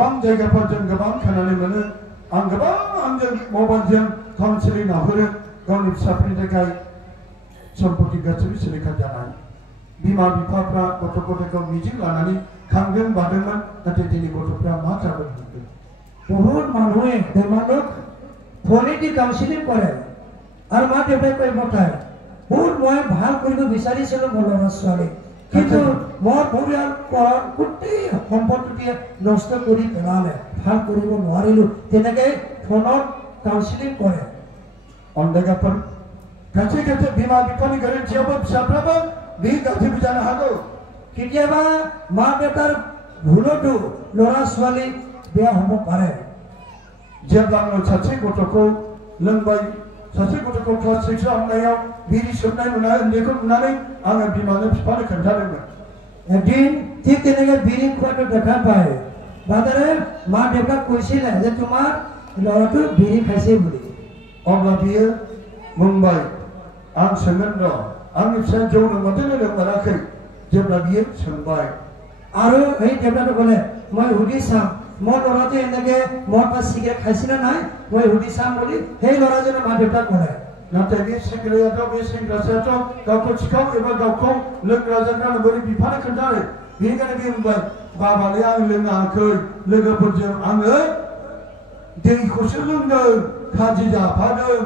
गोबां जायगाफोर जों गोबां खोनानो मोनो आं गोबां आंजों मबाइलजों काउन्सिलिं नाहरो गावनि फिसाफोरनि थाखाय सम्पति गासैबो सिलिंखार जानाय बिमा बिफाफ्रा गथ' गथायखौ मिजिं लानानै खांदों बादोंमोन नाथाय दिनै गथ'फ्रा मा जाबोनो हमदों बहुत মানুহে দেমালক ফোনে দি কাউন্সিলিং কৰে আৰ মা দেউতাই কৈ পঠায় বহুত মই ভাল কৰিব বিচাৰিছিলো মোৰ ল'ৰা ছোৱালী কিন্তু মোৰ পৰিয়াল গোটেই সম্পত্তি নষ্ট কৰি পেলালে ভাল কৰিব নোৱাৰিলো তেনেকে ফোনত কাউন্সিলিং কৰে अन्दायगाफोर खायसे खायसे बिमा बिफानि गोरोन्थियावबो फिसाफ्राबो बे गाज्रिबो जानो हागौ केতিয়াबा মা দেউতাৰ ভুলতো ল'ৰা ছোৱালী बेया हम पारे जेब्ला आङो सासे गथ'खौ लोंबाय सासे गथ'खौ क्लास 6 आव हाबनायाव बिरि सोबनाय नुना उन्दैखौ नुनानै आङो बिमानो बिफानो खोन्थादोंमोन एदिन ठीक তেনেকে বিড়ি খোৱাটো দেখা পায় বাদাৰে মা দেউতা কৈছিল যে তোমাৰ ল'ৰাটো বিড়ি খাইছে বুলি अब्ला बियो बुंबाय आं सोंगोन र' आंनि फिसाया जौ लोंमारदोंना लोंमाराखै जेब्ला बियो सोंबाय আৰু এই দেউতাটো ক'লে মই সুধি চাম মোৰ ল'ৰাটো এনেকে মদ বা চিগাৰেট খাইছিল নাই মই সুধি চাম বুলি সেই ল'ৰাজনে মা দেউতাক ক'লে नाथाय बे सेंग्रायाथ' बे सेंग्रासायाथ' गावखौ सिखाव एबा गावखौ लोंग्रा जाग्रा बोरै बिफानो खोन्थानो बेनिखायनो बे बुंबाय बाबालै आं लोङाखै लोगोफोरजों आङो दैखौसो लोंदों खाजि जाफादों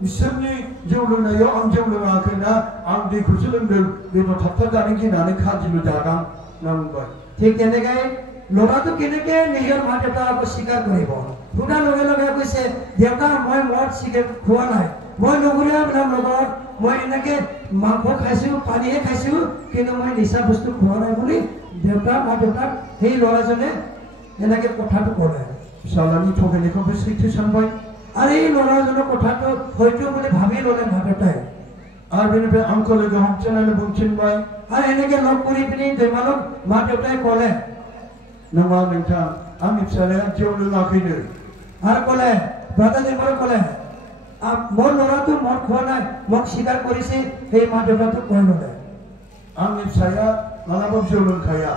बिसोरनि जौ लोंनायाव आं जौ लोङाखैना आं दैखौसो लोंदों बेदर थाबथाब जानो गिनानै खाजिल' जादां होनना बुंबाय ঠিক তেনেকে ল'ৰাটো কেনেকে নিজৰ মা দেউতাক স্বীকাৰ কৰিব শুনাৰ লগে লগে কৈছে দেউতা মই মদ চিগাৰেট খোৱা নাই মই লগৰীয়াবিলাকৰ লগত মই এনেকে মাংস খাইছো পানীহে খাইছো কিন্তু মই নিচা বস্তু খোৱা নাই বুলি দেউতা মা দেউতাক সেই ল'ৰাজনে এনেকে কথাটো ক'লে फिसालानि थगायनायखौबो सैथो सानबाय आरो এই ল'ৰাজনৰ কথাটো হয়তো বুলি ভাবি ল'লে মা देउताय आरो बेनिफ्राय आंखौ लोगो हमथिनानै बुंथिनबाय आरो এনেকে लग কৰি পিনি दैमालक मा देउताय ক'ले नङा नोंथां आंनि फिसालाया जौ लोङाखैनो आरो ক'ले ब्रादार दैमालक ক'ले মোৰ ল'ৰাটো মদ খোৱা নাই মোক স্বীকাৰ কৰিছে সেই মা দেউতাটো কৈ ল'লে आंनि फिसाया मालाबाबो जौ लोंखाया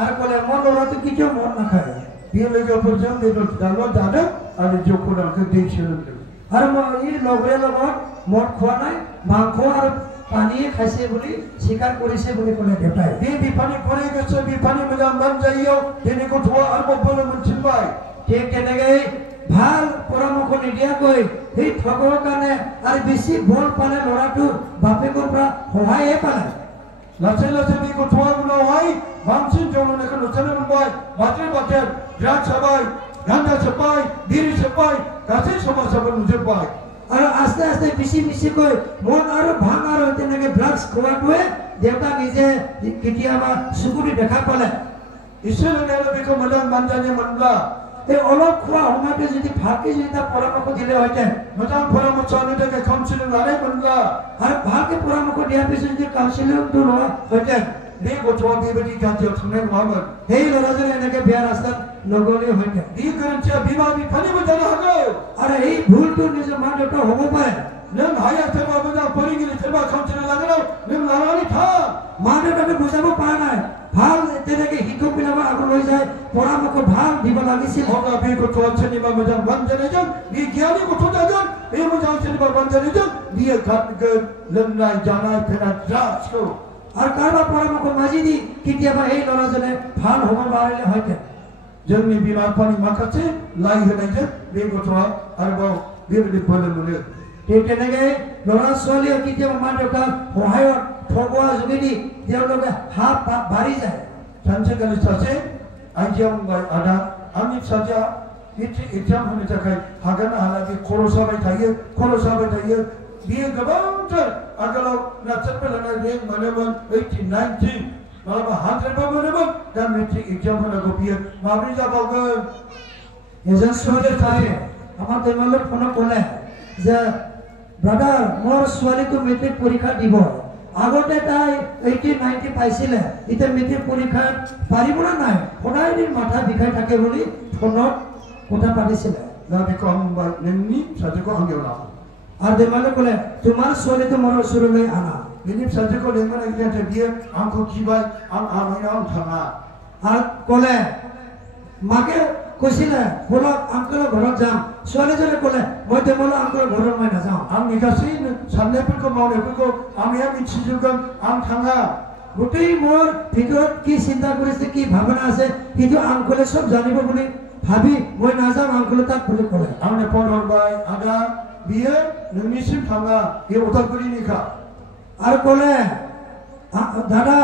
आरो ক'ले মোৰ ল'ৰাটো কেতিয়াও মদ নাখায় बे लोगोफोरजों बेदर जाल' जादों आरो जौखौ लोंखो दैसो लोंदों आरो এই লগৰীয়া লগত মদ খোৱা নাই মাংস আৰু पानी खायसे बोली शिकार करिसे बोली कोले देउताय बे बिफानि गरे गोसो बिफानि मोजां मानजायो दिनै गथ'आ आरोबाव बोलो मोनफिनबाय ठीक तेनेके ভাল পৰামৰ্শ নিদিয়াকৈ সেই ঠগৰ কাৰণে আৰু বেছি বল পালে ল'ৰাটো বাপেকৰ পৰা সহায়ে পালে लासै लासै बे गथ'आ उनावहाय बांसिन जौ लोंनायखौ नुजानो मोनबाय बाथ्रे बाथ्रे ड्राग्स जाबाय गान्जा सोब्बाय बिरि सोब्बाय गासै समाजाबो नुजोब्बाय और आस्ते आस्ते मिसी मिसी कोई मन और भांग और तेने के ड्रग्स खुआटुए देवता निजे किटियाबा सुकुरी देखा पाले इसोर नेले बेखौ मोजां मानजानो मोनब्ला ते अलग खुआ हमाके जदि फाके जदि ता परामर्श दिले होते मोजां परामर्श होनो थाखाय काउन्सिलिं लानाय मोनब्ला आरो फाके परामर्श दिया बिसोर जदि काउन्सिलिं तो लवा होते बे गथ'आ बेबायदि गाज्रियाव थांनाय नङामोन हे लराजन एनेके बेया रास्ता नगले होते बे गोरोन्थिया बिमा बिफानिबो जानो हागौ आरो हे भुल तो निजे मा देउता होबो पारे नों हाया सोरबा मोजां फोरोंगिरि सोरबा काउन्सिलिं लागोनाव नों लानानै था मा देउताके बुझाबो पारा नाय ভাল तेनेके हिखौ बिलाबा आगु लय जाय परामर्श ভাল দিব লাগিছিল अब्ला बे गथ'आ सोरनिबा मोजां मानजानायजों बे गियानि गथ' जागोन बे मोजां सोरनिबा मानजानायजों बियो गारगोन लोंनाय जानाय फेनाय ड्राग्सखौ और कारबा परामर्श माजिदि कितियाबा हे लराजने ভাল होबो बारले होते जोंनि बिमा बिफानि माखासे लाइ होनायजों बे गथ'आ आरोबाव बेबायदि बोलो मोनो तेनेके लरा ছোৱালীয়ে कितियाबा मा देउता सहायत ठगवा जुगिदि देउलगे हा बारि जाय सानसेखालि सासे आइजोआ बुंबाय आदा आंनि फिसाजोआ मेट्रिक एग्जाम होनो थाखाय हागोन ना हाला बे खर' साबाय थायो बियो गोबांथार आगोलाव नार्सारिनिफ्राय लानानै रेंक मोनोमोन 80 90 मालाबा 100 मोनोमोन दा मेट्रिक एग्जाम होनांगौ बियो माबोरै जाबावगोन एजन ছোৱালী थाय আমাৰ दैमालक फन ক'লে যে ব্ৰাদাৰ মোৰ ছোৱালীটো মেট্ৰিক পৰীক্ষা দিব আগতে তাই 80 90 পাইছিলে ইতে মেট্ৰিক পৰীক্ষা পাৰিব না নাই সদায় দিন মাথা বিষাই থাকে বুলি ফোনত কথা পাতিছিলে दा बेखौ आं बुंबाय नोंनि फिसाजोखौ आंनियाव ला आरो दैमालक ক'লে তোমাৰ ছোৱালীটো মোৰ ओसुरলৈ आना बिनि फिसाजोखौ लेंनानै नाथाय बियो आंखौ गिबाय आं आमायनाव आं थाङा आरो ক'লে মাকে কৈছিলে বলক আংকলৰ ঘৰত যাম ছোৱালীজনে ক'লে মই তেমলা আংকলৰ ঘৰত মই নাযাওঁ आंनि गासै साननायफोरखौ मावनायफोरखौ आंनिया मिथिजोबगोन आं थाङा গোটেই মোৰ ভিতৰত কি চিন্তা কৰিছে কি ভাৱনা আছে কিন্তু আংকলে সব জানিব বুলি ভাবি মই নাযাওঁ আংকলে তাক বুলি ক'লে आंनो फन हरबाय आदा बियो नोंनिसिम थाङा बे उदालगुरिनिखा আৰু ক'লে দাদা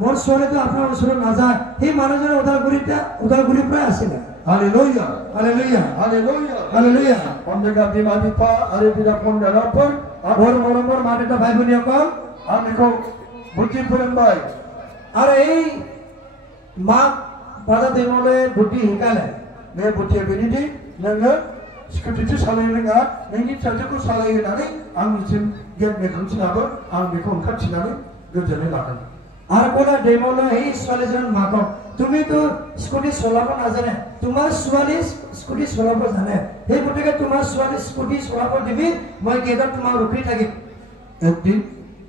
মোৰ ছোৱালীটো আপোনাৰ ওচৰত নাযায় সেই মানুহজনে ওদালগুৰিৰ পৰাই আছিলে हालेलुया हालेलुया हालेलुया हालेलुया पन्डेगा बिमा बिफा आरो बिदा फंबायफोर মোৰ মৰমৰ মা দেউতা ভাই ভনীসকল आं बेखौ बुद्धि फोरोंबाय আৰু এই মাক বাধা দেমলে বুদ্ধি শিকালে बे बुद्धिया बेनोदि नोङो स्कुटिखौ सालायनो रोङा नोंनि फिसाजोखौ सालायहोनानै आंनिसिम गियान बेखांथिनाबो आं बेखौ ओंखारथिनानै गोजोननाय लागोन আৰু ক'লে দেমলে এই ছোৱালীজন মাকক তুমিতো স্কুটি চলাব নাজানে তোমাৰ ছোৱালী স্কুটি চলাব জানে সেই গতিকে তোমাৰ ছোৱালী স্কুটি চলাব দিবি মই গেটত তোমাৰ ৰখি থাকিম একদিন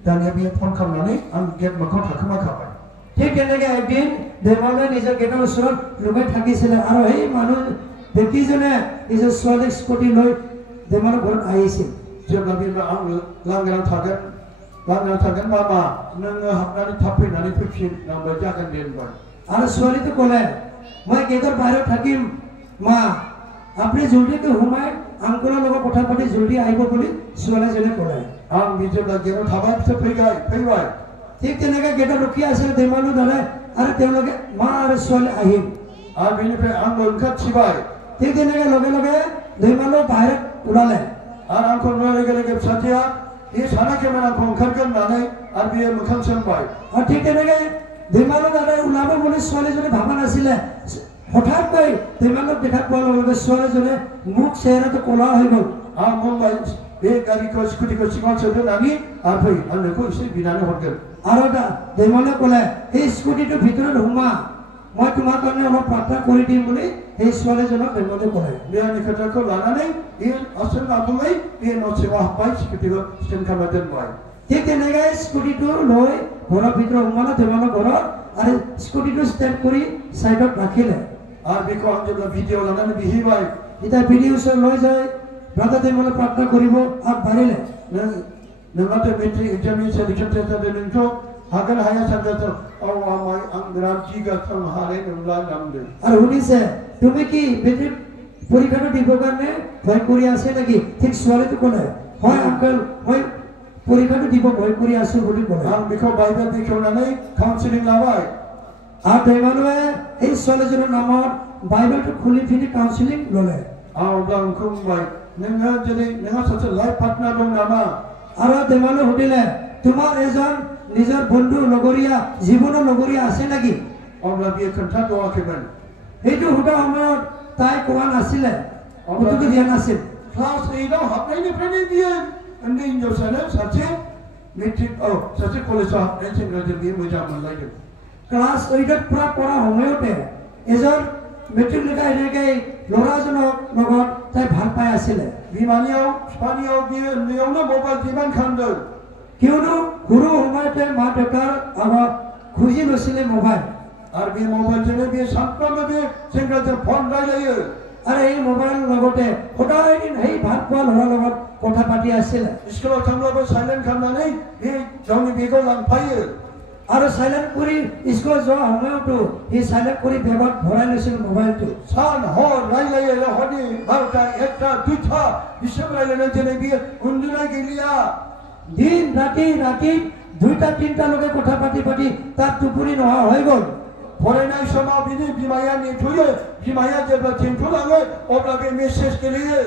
दानिया बियो फन खालामनानै आं गेट मोखाङाव थाखोमाखाबाय ঠিক তেনেকৈ একদিন দেমলে নিজৰ গেটৰ ওচৰত লুকাই থাকিছিলে আৰু সেই মানুহ ব্যক্তিজনে নিজৰ ছোৱালীক স্কুটি লৈ দেমলৰ ঘৰত আহিছিল जेब्ला बियो आं लांगोनायाव थागोन मामा नोङो हाबनानै थाब फैनानै फैफिन नांबाय जागोन दे होनबाय আৰু ছোৱালীটো ক'লে মই গেটৰ বাহিৰত থাকিম মা আপুনি জলদিকৈ সোমাই আংকলৰ লগত কথা পাতি জলদি আহিব বুলি ছোৱালীজনে ক'লে आं जेब्ला गेटआव थाबाय बिसोर फैबाय ঠিক তেনেকৈ গেটত ৰখি আছিল দেমালু দাদাই আৰু তেওঁলোকে মা আৰু ছোৱালী আহিল आरो बेनिफ्राय आंबो ओंखारथिबाय ঠিক তেনেকৈ লগে লগে দেমালু বাহিৰত ওলালে आरो आंखौ नुनाय लोगो लोगो फिसाजोआ बे सानाखैमोन आंखौ ओंखारगोन होननानै आरो बियो मोखां सोंबाय আৰু ঠিক তেনেকৈ দেমালু দাদাই ওলাব বুলি ছোৱালীজনে ভাবা নাছিলে হঠাৎকৈ দেমালুক দেখা পোৱাৰ লগে লগে ছোৱালীজনে মুখ চেহেৰাটো ক'লা হৈ গ'ল आं बुंबाय बे गारिखौ स्कुटिखौ सिङाव सोदोनानै आरो फै आं नोंखौ एसे बिनानै हरगोन আৰু দেমালে ক'লে এই স্কুটিটোৰ ভিতৰত সোমা মই তোমাৰ কাৰণে অলপ প্ৰাৰ্থনা কৰি দিম বুলি সেই ছোৱালীজনক দেমালে ক'লে बे आंनि खोथाखौ लानानै बे आसन आबुङै बे न' सिङाव हाबबाय स्कुटिखौ स्टेन्ड खालामना दोनबाय ঠিক তেনেকৈ স্কুটিটো লৈ ঘৰৰ ভিতৰত সোমালে দেমালৰ ঘৰত আৰু স্কুটিটো ষ্টেণ্ড কৰি ছাইডত ৰাখিলে आरो बेखौ आं जेब्ला भिडिअ लानानै बिहैबाय এতিয়া ভিডিঅ' ওচৰত লৈ যায় ব্ৰাদাৰ দেমালে প্ৰাৰ্থনা কৰিব আগবাঢ়িলে नोंहाथ' मेट्रिक एग्जामनि सेलेक्सन टेस्ट जादों नोंथ' हागोन हाया सानगासिनो आं बिराद गिगासिनो हानाय नंला नामदों আৰু শুনিছে তুমি কি মেট্ৰিক পৰীক্ষাটো দিবৰ কাৰণে ভয় কৰি আছে নেকি ঠিক ছোৱালীটো ক'লে হয় আংকল মই পৰীক্ষাটো দিব ভয় কৰি আছো বুলি ক'লে आं बेखौ बाइबेल बेखेवनानै काउन्सिलिं लाबाय আৰু দেমালুৱে এই ছোৱালীজনৰ নামত বাইবেলটো খুলি পিনি কাউন্সিলিং ল'লে अब्ला आंखौ बुंबाय नोङो दिनै नोंहा सासे लाइफ पार्टनार दं नामा আৰু দেমালু সুধিলে তোমাৰ এজন নিজৰ বন্ধু লগৰীয়া জীৱনৰ লগৰীয়া আছে নেকি अब्ला बियो खोन्थाबावाखैमोन সেইটো সোধা সময়ত তাই কোৱা নাছিলে উত্তৰটো দিয়া নাছিল क्लास 8 आव हाबनायनिफ्रायनो बियो उन्दै हिनजावसानो सासे सासे कलेजाव हाबनाय सेंग्राजों बियो मोजां मोनलायदों ক্লাছ 8ত পঢ়া সময়তে এজন মেট্ৰিক লিখা এনেকৈ ল'ৰাজনৰ লগত তাই ভাল পাই আছিলে बिमानियाव बिफानियाव बियो उन्दैयावनो मबाइल डिमान्ड खालामदों কিয়নো সৰু সময়তে মা দেউতাৰ আগত খুজি লৈছিলে মোবাইল आरो बे मबाइलजोंनो बे सानफ्रोमबो बे सेंग्राजों फन रायलायो আৰু এই মোবাইল লগতে সদায় দিন সেই ভাল পোৱা ল'ৰাৰ লগত কথা পাতি আছিলে स्कुलाव थांब्लाबो साइलेन्ट खालामनानै बे गावनि बेगाव लांफायो আৰু साइलेन्ट কৰি স্কুল যোৱা সময়তো এই साइलेन्ट কৰি বেগত ভৰাই লৈছিল মোবাইলটো सान हर रायलायो हरनि 12टा 1टा 2टा बिसोर रायलायनानै दिनै बियो उन्दुनाय गैलिया দিন ৰাতি 2টা 3টা লগে কথা পাতি পাতি তাৰ টোপনি নোহোৱা হৈ গ'ল फरायनाय समाव बिनि बिमाया नेथ'यो बिमाया जेब्ला थेंथ'लाङो अब्ला बे मेसेज गेलेयो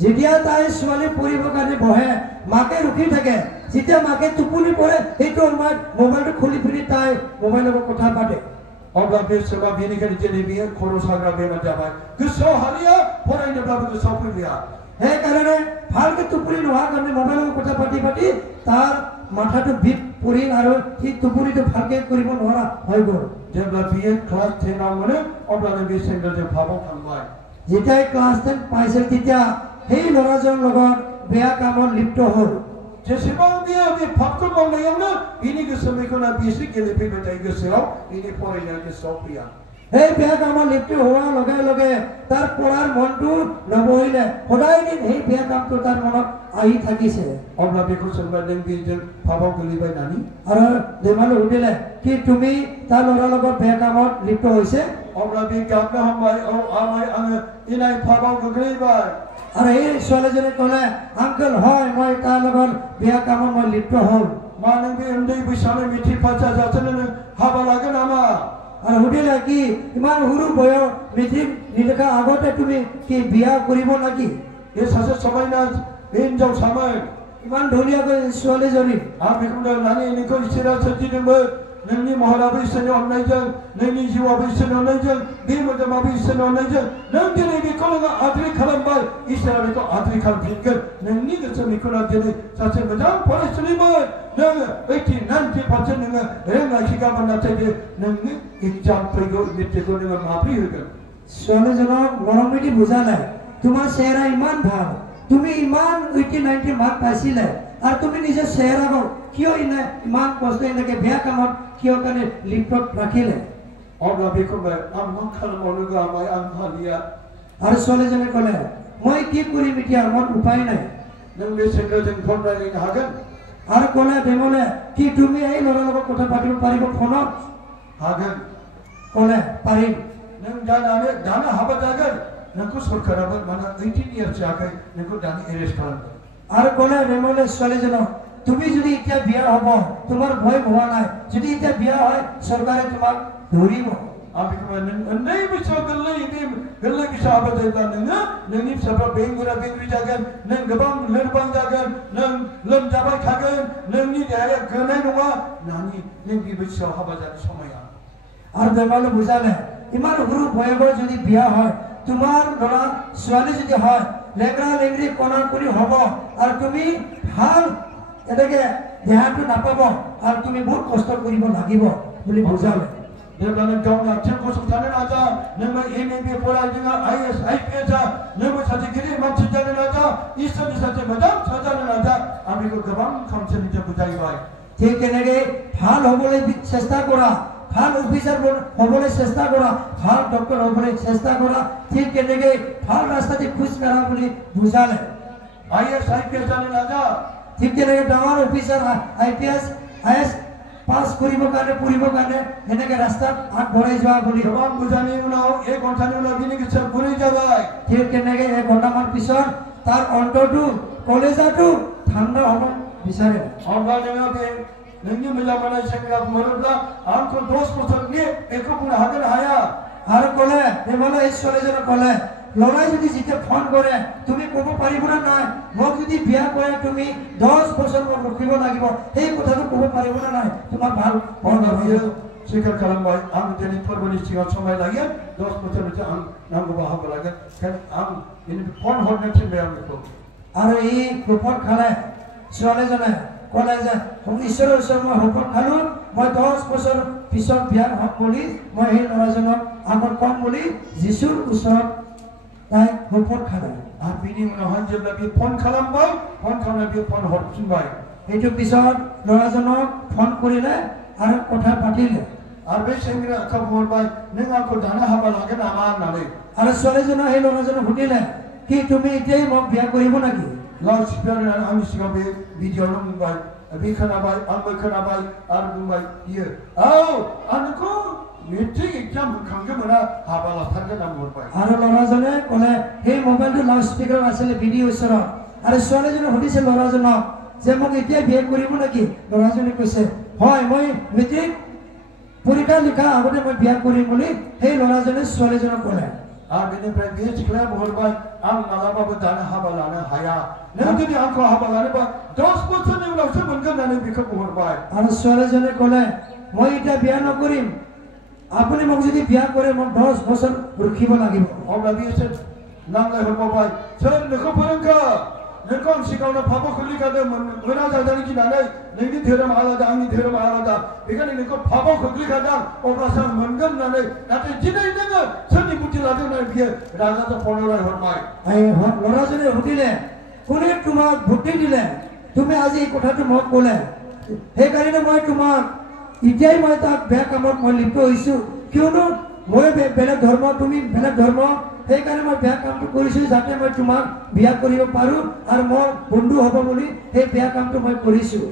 যেতিয়া তাই ছোৱালী পঢ়িবৰ কাৰণে বহে মাকে ৰখি থাকে যেতিয়া মাকে টোপনি পৰে সেইটো সময়ত মোবাইলটো খুলি পিনি তাই মোবাইলৰ লগত কথা পাতে अब्ला बे सोरबा बेनिखायनो दिनै बियो खर' साग्रा बेमार जाबाय गोसोआव हालिया फरायनोब्लाबो गोसोआव फैलिया সেইকাৰণে ভালকে টোপনি নোহোৱাৰ কাৰণে মোবাইলৰ কথা পাতি পাতি তাৰ মাথাটো বিষ পৰিল আৰু সি টোপনিটো ভালকে কৰিব নোৱাৰা হৈ গ'ল जेब्ला बियो क्लास 10 आव मोनो अब्लानो बे सेंग्राजों भाबाव थांबाय যেতিয়া ক্লাस 10 पाइছিল তেতিয়া সেই ল'ৰাজনৰ লগত বেয়া কামত লিপ্ত হ'ল जेसेबां बियो बे फापखौ मावनायावनो बिनि गोसो मैखुना बेसे गेलेफैबाय थायो गोसोआव बिनि फरायनाया गोसोआव फैया সেই বেয়া কামত লিপ্ত হোৱাৰ লগে লগে তাৰ পঢ়াৰ মনটো নবহিলে সদায় দিন সেই বেয়া কামটো তাৰ মনত আহি থাকিছে अब्ला बेखौ सोंबा नों बेजों पापाव गोलैबाय नानि আৰু দেমালে সুধিলে কি তুমি তাৰ ল'ৰাৰ লগত বেয়া কামত লিপ্ত হৈছে अब्ला बे गाबनो हमबाय औ आमाय आङो इनाय पापाव गोग्लैबाय আৰু এই ছোৱালীজনী ক'লে আংকল হয় মই তাৰ লগত বেয়া কামত মই লিপ্ত হ'ল मा नों बे उन्दै बैसोआवनो मेट्रिक पास जाजासेनो नों हाबा लागोन नामा আৰু সুধিলে কি ইমান সৰু বয়স মেট্ৰিক নিলিখা আগতে তুমি কি বিয়া কৰিব নেকি बे सासे समायना हिनजावसामोन इमान धुनियाকৈ ছোৱালীজনী आं बेखौ बुंदों नानि नोंखौ इसोरा सोरजिदोंमोन नोंनि महराबो इसोरनि अननायजों नोंनि जिउआबो इसोरनि अननायजों बे मोदोमाबो इसोरनि अननायजों नों दिनै बेखौ नोङो आद्रि खालामबाय इसोरा बेखौ आद्रि खालामफिनगोन नोंनि गोसो बेखौनो दिनै सासे मोजां फरायसुलिमोन नोङो 80-90% नोङो रोंनाखिगामोन नाथाय बे नोंनि एग्जाम फैगौ मेट्रिकखौ नोङो माब्रै होगोन ছোৱালীজনক মৰমেদি বুজালে তোমাৰ চেহেৰা ইমান ভাল তুমি ইমান 80-90 মাৰ্ক পাইছিলে আৰু তুমি নিজৰ চেহেৰাক কিয় ইমান কষ্ট এনেকৈ বেয়া কামত কিয় কাৰণে লিপ্ত ৰাখিলে अब्ला बेखौ आं मा खालामबावनो आमाय आं हालिया আৰু ছোৱালীজনে ক'লে মই কি কৰিম এতিয়া মোৰ উপায় নাই नों बे सेंग्राजों फन रायलायनो हागोन আৰু ক'লে দেমলে কি তুমি এই ল'ৰাৰ লগত কথা পাতিব পাৰিব ফোনত हागोन ক'লে পাৰিম नों दानो हाबा जागोन नोंखौ सरकाराबो माने 18 इयार्स जायाखै नोंखौ दानो एरेस्ट खालामगोन আৰু ক'লে দেমলে ছোৱালীজনক তুমি যদি এতিয়া বিয়া হ'ব তোমাৰ ভয় হোৱা নাই যদি এতিয়া বিয়া হয় চৰকাৰে তোমাক ধৰিব आं बेखौ नों उन्दै बैसोआव गोरलै बैसोआव हाबा जायोब्ला नोङो नोंनि फिसाफ्रा बेंगुरि जागोन नों गोबां लोरबां जागोन नों लोमजाबाय थागोन नोंनि देहाया गोनाय नङा नानि नों बे बैसोआव हाबा जानो समाया আৰু দেমালে বুজালে ইমান সৰু বয়সত যদি বিয়া হয় তোমাৰ ল'ৰা ছোৱালী যদি হয় লেংৰা লেংৰি কণা কৰি হ'ব আৰু তুমি ভাল এনেকে দেহাটো নাপাব আৰু তুমি বহুত কষ্ট কৰিব লাগিব বুলি বুজালে जेब्ला नों गावनि आथिं गसंथानो नाजा नोङो MA फराय नोङो IAS IPS जा नोङो सासे गिदिर मानसि जानो नाजा इसोरनि सासे मोजां साजानो नाजा आं बेखौ गोबां काउन्सिलिंजों बुजायबाय ঠিক তেনেকৈ ভাল হ'বলৈ চেষ্টা কৰা ভাল অফিচাৰ হ'বলৈ চেষ্টা কৰা ভাল ডক্টৰ হ'বলৈ চেষ্টা কৰা ঠিক তেনেকৈ ভাল ৰাস্তাতে খোজ কাঢ়া বুলি বুজালে IAS IPS जानो नाजा ঠিক তেনেকৈ ডাঙৰ অফিচাৰ IPS IAS पास কৰিব কাৰণে পঢ়িব কাৰণে এনেকৈ ৰাস্তাত আগবঢ়াই যোৱা বুলি गोबां बुजायनायनि उनाव 1 घन्टानि उनाव बिनि गोसोआ गुरै जाबाय ঠিক তেনেকৈ 1 ঘণ্টামান পিছত তাৰ অন্তৰটো কলেজাটো ঠাণ্ডা হ'ব বিচাৰে अब्ला नोङो बे नोंनि मोजां मोननाय सेंग्राखौ मोनोब्ला आंखौ 10 बोसोरनि बेखौ बुंनो हागोन हाया আৰু ক'লে দেৱালে এই ছোৱালীজনক ক'লে ল'ৰাই যদি যেতিয়া ফোন কৰে তুমি ক'ব পাৰিবনে নাই মোক যদি বিয়া কৰে তুমি 10 বছৰ মোক ৰখিব লাগিব এই কথাটো ক'ব পাৰিবনে নাই তোমাৰ ভাল अब्ला बियो स्वीकार खालामबाय आं दिनै फोरबोनि सिगां समाय लागोन 10 बोसोरनिफ्राय आं नांगौबा हाबा लागोन आं बिनि फन हरनो थिनबाय आं बेखौ আৰু এই হুপত খালে ছোৱালীজনে ক'লে যে ঈশ্বৰৰ ওচৰত মই হুপত খালোঁ মই 10 বছৰ পিছত বিয়া হ'ম বুলি মই সেই ল'ৰাজনক আগত ক'ম বুলি যীশুৰ ওচৰত তাই হুপত খালে आरो बिनि उनावहाय जेब्ला बे फन खालामबाय फन खालामनानै बे फन हरफिनबाय এইটো পিছত ল'ৰাজনক ফোন কৰিলে আৰু কথা पातिले आरो बे सेंग्राखौ बुंबाय नों आंखौ दानो हाबा लागोन नामा होननानै আৰু ছোৱালীজনে সেই ল'ৰাजनক সুধিলে কি তুমি এতিয়াই মোক বিয়া কৰিব নেকি लाउड स्पिकार आंनि सिगाङाव बे भिडिअ'आवनो बुंबाय बे खोनाबाय आंबो खोनाबाय आरो बुंबाय बियो औ आं नोंखौ मेट्रिक एग्जाम होखांगोन मोना हाबा लाथारगोन आं बुंबाय আৰু ল'ৰাজনে ক'লে সেই মোবাইলটো লাউড স্পিকাৰ আছিলে ভিডিঅ' ওচৰত আৰু ছোৱালীজনে সুধিছে ল'ৰাজনক যে মোক এতিয়া বিয়া কৰিব নেকি ল'ৰাজনে কৈছে হয় মই মেট্ৰিক পৰীক্ষা লিখা আগতে মই বিয়া কৰিম বুলি সেই ল'ৰাজনে ছোৱালীজনক ক'লে आरो बेनिफ्राय बे सिख्लाया बुंबाय आं मालाबाबो दानो हाबा लानो हाया नों जुदि आंखौ हाबा लानोबा 10 बोसोरनि उनावसो मोनगोन होननानै बेखौ बुंबाय আৰু ছোৱালীজনে ক'লে মই এতিয়া বিয়া নকৰিম আপুনি মোক যদি বিয়া কৰে মই 10 বছৰ ৰখিব লাগিব अब्ला बियो नांलाय हरबाय सोर नोंखौ फोरोंखो नोंखौ आं सिगाङावनो फाफाव खोख्लैखादों मोना जाजानो गिनानै नोंनि धोरोम आलादा आंनि धोरोम आलादा बेखायनो नोंखौ फाफाव खोख्लैखादों अब्लासो आं मोनगोन होननानै नाथाय दिनै नोङो सोरनि बुद्धि लादों होननानै बियो राजाजों फनराय हरबाय ল'ৰাজনে সুধিলে কোনে তোমাক বুদ্ধি দিলে তুমি আজি এই কথাটো মোক ক'লে সেইকাৰণে মই তোমাক এতিয়াই মই তাক বেয়া কামত মই লিপ্ত হৈছোঁ কিয়নো মই বেলেগ ধৰ্ম তুমি বেলেগ ধৰ্ম সেইকাৰণে মই বেয়া কামটো কৰিছোঁ যাতে মই তোমাক বিয়া কৰিব পাৰোঁ আৰু মোৰ বন্ধু হ'ব বুলি সেই বেয়া কামটো মই কৰিছোঁ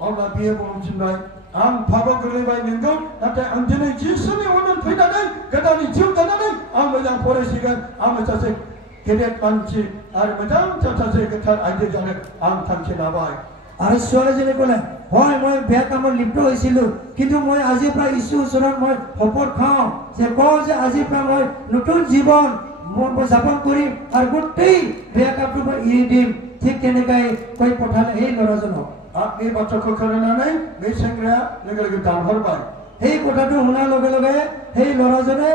अब्ला बियो बुंफिनबाय आं पापाव गोग्लैबाय नंगौ नाथाय आं दिनै जिसुनि उनाव फैनानै गोदानै जिउ दानानै आं मोजां फरायसिगोन आं सासे गेदेर मानसि आरो मोजां सासे गोथार आइजो जानो आं थांखि लाबाय আৰু ছোৱালীজনী ক'লে হয় মই বেয়া কামত লিপ্ত হৈছিলোঁ কিন্তু মই আজিৰ পৰা ঈশ্বৰৰ ওচৰত মই শপত খাওঁ যে কওঁ যে আজিৰ পৰা মই নতুন জীৱন মই যাপন কৰিম আৰু গোটেই বেয়া কামটো মই এৰি দিম ঠিক তেনেকৈ কৈ পঠালে সেই ল'ৰাজনক बे बाथ्राखौ खोनानानै बे सेंग्राया लोगो लोगो दानहरबाय সেই কথাটো শুনাৰ লগে লগে সেই ল'ৰাজনে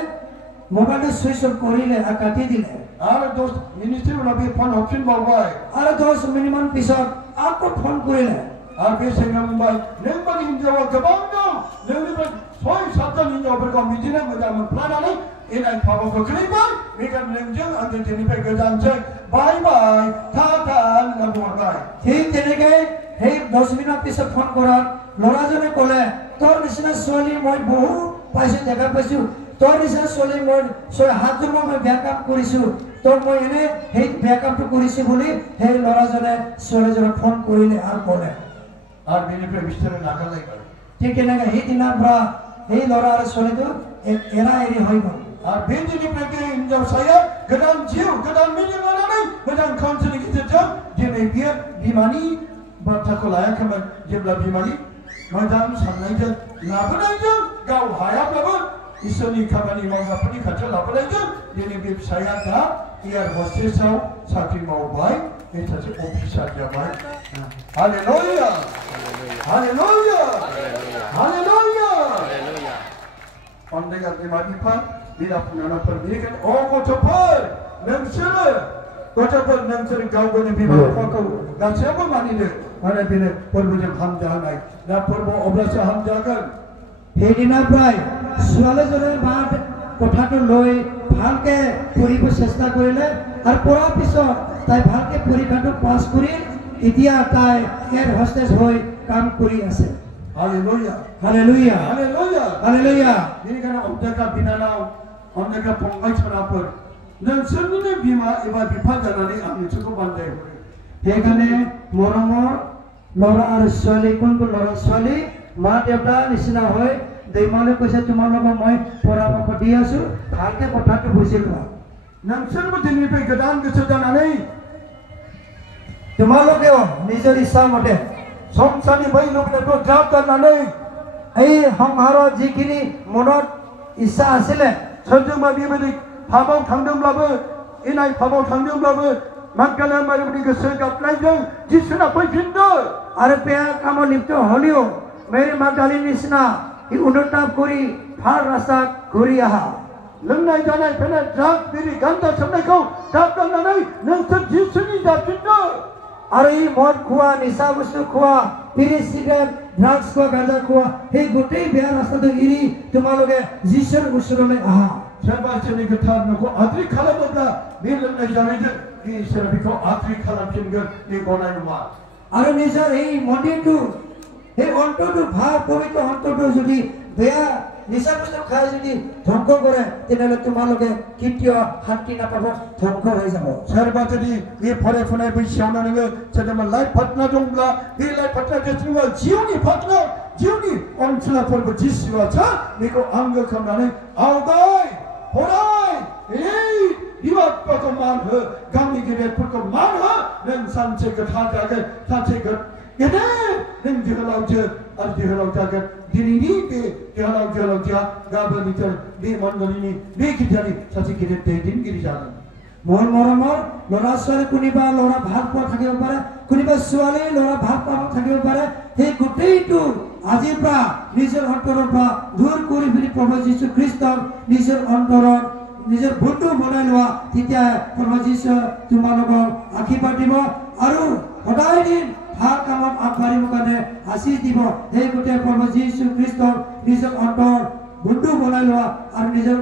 মোবাইলটো ছুইচ অফ কৰিলে আৰু কাটি দিলে आरो 10 मिनिटनि उनाव बे फन हरफिनबावबाय आरो 10 मिनिटमान पिছত আকৌ फन কৰিले आरो बे सेंग्राया बुंबाय नों बादि हिनजावा गोबां दं नोंनिफ्राय 6-7 हिनजावफोरखौ बिदिनो मोजां मोनफ्लानानै इनाय पापाव गोग्लैबाय बेखायनो नोंजों आंजों दिनैनिफ्राय गोजानसै बाय बाय टाटा होनना बुंहरबाय ঠিক তেনেকৈ সেই 10 মিনিট পিছত ফোন কৰাত ল'ৰাজনে ক'লে তোৰ নিচিনা ছোৱালী মই বহু পাইছোঁ দেখা পাইছোঁ তোৰ নিচিনা ছোৱালী মই 6-7 জন্ম মই বেয়া কাম কৰিছোঁ তোক মই এনে সেই বেয়া কামটো কৰিছোঁ বুলি সেই ল'ৰাজনে ছোৱালীজনক ফোন কৰিলে আৰু ক'লে আৰু বেনিফিট বিস্তাৰে নাগালাইবাই ঠিক তেনেকৈ সেই দিনাৰ পৰা সেই ল'ৰা আৰু ছোৱালীটো এৰা এৰি হৈ গ'ল आरो बे दिननिफ्राय बे हिनजावसाया गोदान जिउ गोदान मिजिं लानानै मोजां काउन्सिलिंनि गेजेरजों दिनै बियो बिमानि बाथ्राखौ लायाखैमोन जेब्ला बिमानि मोजां साननायजों लाबोनायजों गाव हायाब्लाबो इसोरनि खामानि मावग्राफोरनि खाथियाव लाबोनायजों दिनै बे फिसाया दा एयार हस्टेसाव साख्रि मावबाय बे सासे अफिसार जाबाय हालेलुया हालेलुया हालेलुया अन्नाय बिमा बिफा बिदा फंबायफोर बेनिखायनो गथ'फोर नोंसोर गाव गावनि बिमा बिफाखौ गासैबो मानिनो माने बेनो फोरबोजों हामजानाय दा फोरबो अब्लासो हामजागोन সেইদিনাৰপৰাই ছোৱালীজনীৰ মাক কথাটো লৈ ভালকৈ পঢ়িব চেষ্টা কৰিলে আৰু পঢ়াৰ পিছত তাই ভালকৈ পৰীক্ষাটো পাছ কৰি এতিয়া তাই এয়াৰ হোষ্টেজ হৈ কাম কৰি আছে हालेलुया हालेलुया हालेलुया हालेलुया बेनिखायनो अन्थाइगा बिनानाव अन्थाइगा फंबाय सोनाफोर नोंसोरनिनो बिमा एबा बिफा जानानै आं नोंसोरखौ बानजायहरो সেইকাৰণে মৰমৰ ল'ৰা আৰু ছোৱালী কোনবোৰ ল'ৰা ছোৱালী মা দেউতা নিচিনা হৈ दैमाले কৈছে তোমালোকক মই পৰামৰ্শ দি আছো ভালকৈ কথাটো বুজি লোৱা नोंसोरबो दिनैनिफ्राय गोदान गोसो जानानै তোমালোকেও নিজৰ ইচ্ছা মতে संसारनि बै लुबैनायखौ ज्राब गारनानै এই সংসাৰত যিখিনি মনত ইচ্ছা আছিলে सोरजोंबा बेबायदि पापाव थांदोंब्लाबो इनाय पापाव थांदोंब्लाबो मागदालेना मारियामनि गोसो गाबनायजों जिसुना फैफिनदो আৰু বেয়া কামত লিপ্ত হ'লেও মেৰী মাগদালিনীৰ নিচিনা অনুতাপ কৰি ভাল ৰাস্তাত ঘূৰি আহা लोंनाय जानाय फेनाय ड्राग बिरि गान्जा सोबनायखौ ज्राब गारनानै नोंसोर जिसुनि जाफिनदो আৰু এই মদ খোৱা নিচা বস্তু খোৱা বিড়ি চিগাৰেট ড্ৰাগছ খোৱা গাঁজা খোৱা সেই গোটেই বেয়া ৰাস্তাটো এৰি তোমালোকে যিশুৰ ওচৰলৈ আহা सोरबा सोरनि गोथार न'खौ आद्रि खालामोब्ला बे लोंनाय जानायजों इसोरा बेखौ आद्रि खालामफिनगोन बे गनाय नङा আৰু নিজৰ এই মন্দিৰটো এই অন্তৰটো ভাল পবিত্ৰ অন্তৰটো যদি বেয়া নিচা বস্তু খাই যদি ধ্বংস কৰে তেনেহ'লে তোমালোকে কেতিয়াও শান্তি নাপাব ধ্বংস হৈ যাব सोरबा जुदि बे फरायफुनाय बैसोआवनो नोङो सोरजोंबा लाइफ पार्टनार दंब्ला बे लाइफ पार्टनार जिउनि पार्टनार जिउनि अनसुलाफोरबो जिसुआसो बेखौ आंगो खालामनानै आवगाय फराय बिमा बिफाखौ मान हो गावनि गेदेरफोरखौ मान हो नों सानसे गोथार जागोन सानसे गेदेर नों जोहोलावजो आरो जोहोलाव जागोन दिनैनि बे जोहोलावजोआ गाबोननि बे मण्डलीनि बे गिर्जानि सासे गेदेर दैदेनगिरि जागोन মোৰ মৰমৰ ল'ৰা ছোৱালী কোনোবা ল'ৰা ভাল পোৱা থাকিব পাৰে কোনোবা ছোৱালী ল'ৰা ভাল পোৱা থাকিব পাৰে সেই গোটেইটো আজিৰ পৰা নিজৰ অন্তৰৰ পৰা দূৰ কৰি ফেলি প্ৰভু যীশু খ্ৰীষ্টক নিজৰ অন্তৰত নিজৰ বন্ধু বনাই লোৱা তেতিয়া প্ৰভু যীশু তোমালোকক আশীৰ্বাদ দিব আৰু সদায় দিন ভাল কামত আগবাঢ়িব কাৰণে আশীষ দিব সেই গোটেই প্ৰভু যীশু খ্ৰীষ্টক নিজৰ অন্তৰ বন্ধু বনাই লোৱা আৰু নিজৰ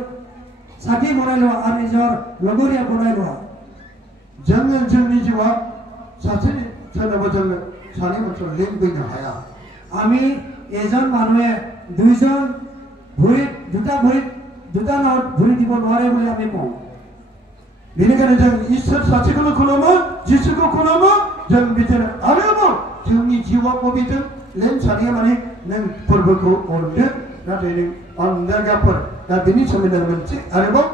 साथी बनाय लोवा आरो নিজৰ লগৰীয়া बनाय लोवा जोङो जोंनि जिउआ सासे सोरनोबा जोङो सानै मानसिखौ लिंबोनो हाया আমি এজন মানুহে দুইজন ভৰিত দুটা ভৰিত दुदानाव बुरि दिब नवारे बोले आमी बुङो बेनिखायनो जों इसोर सासेखौनो खुलुमो जिसुखौ खुलुमो जों बिदिनो आरोबाव जोंनि जिउआव बबेजों लेन सानैया माने नों फोरबोखौ अनदो नाथाय नों अनगागाफोर दा बेनि सोमोन्दै मोनसे आरोबाव